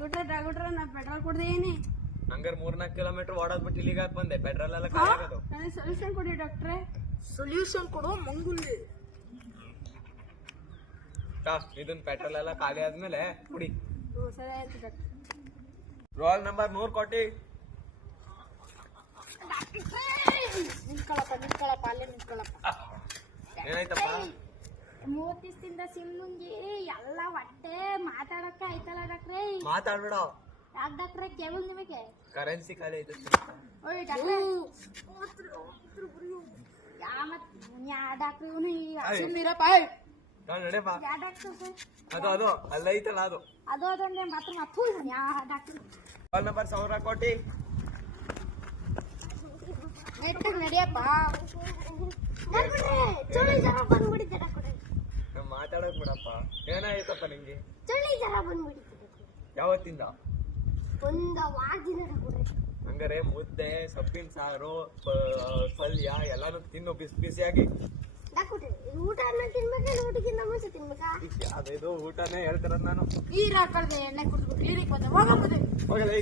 ಡಾಕ್ಟ್ರ ನಾ ಪೆಟ್ರೋಲ್ ಕುಡ್ದೇನಿ ಹಂಗಾರೆ 3-4 ಕಿಲೋಮೀಟರ್ ಓಡೋದ್ಬಿಟ್ಟು ಇಲ್ಲಿಗೆ ಹಾಕಿ ಬಂದೆ ಪೆಟ್ರೋಲ್ ಎಲ್ಲ ಖಾಲಿ ಆಗೋದು. ನನಗೆ ಸೊಲ್ಯೂಷನ್ ಕೊಡಿ ಡಾಕ್ಟ್ರೆ. ಸೊಲ್ಯೂಷನ್ ಕೊಡುವ ಮಂಗುಲ್ಲಿ. ಇದನ್ ಪೆಟ್ರೋಲ್ ಎಲ್ಲ ಖಾಲಿ ಆದ್ಮೇಲೆ ಕುಡಿ. ಸರಿ ಆಯ್ತು ಡಾಕ್ಟ್ರೆ. ರೋಲ್ ನಂಬರ್ 3 ಕೊಟ್ಟಿ. ನಿಂತ್ಕೊಳಪ್ಪ ಅಲ್ಲೇ ನಿಂತ್ಕೊಳಪ್ಪ. ಏನಾಯ್ತಪ್ಪ? 30 ದಿವಸದಿಂದ ಸಿಮ್ಮಂಗಿ ಎಲ್ಲ ಹೊಟ್ಟೆ ಮಾತಾಡಕ್ಕೆ ಆಯ್ತಲ್ಲ ಡಾಕ್ಟ್ರೆ. ಮಾತಾಡ್ಬೇಡ. ಯಾಕೆ ಡಾಕ್ಟ್ರೆ ಕೇವಲ್ ನಿಮಗೆ ಕರೆನ್ಸಿ ಖಾಲಿ ಐತೆ. ಓಯ್ ಡಾಕ್ಟ್ರೆ ಯಾ ಡಾಕ್ಟ್ರ್ ಇವನು ಸುಮ್ಮನಿರಪ್ಪ. ನಡೆಯಪ್ಪ. ಯಾ ಡಾಕ್ಟ್ರ್ ಅದು ಅಲ್ಲ ಐತಲ್ಲ ಅದು ಅದೊಂದೇ ಮಾತ್ರ ಮತ್ತೂ ಯಾ ಡಾಕ್ಟ್ರ್. ರೋಲ್ ನಂಬರ್ 1000 ಕೊಟ್ಟಿ. ನೆಟ್ಟಿಗೆ ನಡಿಯಪ್ಪ. ಚಳಿ ಜರ ಬಂದ್ಬಿಡಿದ್ದೆ ಡಾಕ್ಟ್ರೆ. ಮಾತಾಡೋಕ್ ಬಿಡಪ್ಪ. ಏನಾಯ್ತಪ್ಪ ನಿಂಗೆ? ಚಳಿ ಜರ ಬಂದ್ಬಿಡಿದ್ದೆ ಯಾವತ್ತಿಂದ? ಒಂದು ವಾರದಿಂದ ಡಾಕ್ಟ್ರೆ. ಹಂಗಾರೆ ಮುದ್ದೆ, ಸೊಪ್ಪಿನ ಸಾರು, ಪಲ್ಯ ಎಲ್ಲಾನು ತಿನ್ನು ಬಿಸಿ ಬಿಸಿಯಾಗಿ. ಡಾಕ್ಟ್ರೆ ಊಟ ತಿನ್ಬೇಕಾ ಊಟಕ್ಕಿಂತ ಮುಂಚೆ ತಿನ್ಬೇಕಾ? ಅದೇದು ಊಟನೇ ಹೇಳ್ತಿರೋದು ನಾನು. ನೀರ್ ಹಾಕಳ್ದೆ ಎಣ್ಣೆ ಕುಡಿದ್ಬಿಟ್ಟು ನೀರಿಗೆ ಬಂದೆ ಹೋಗಬಹುದು. ಹೋಗಲ್ಲ.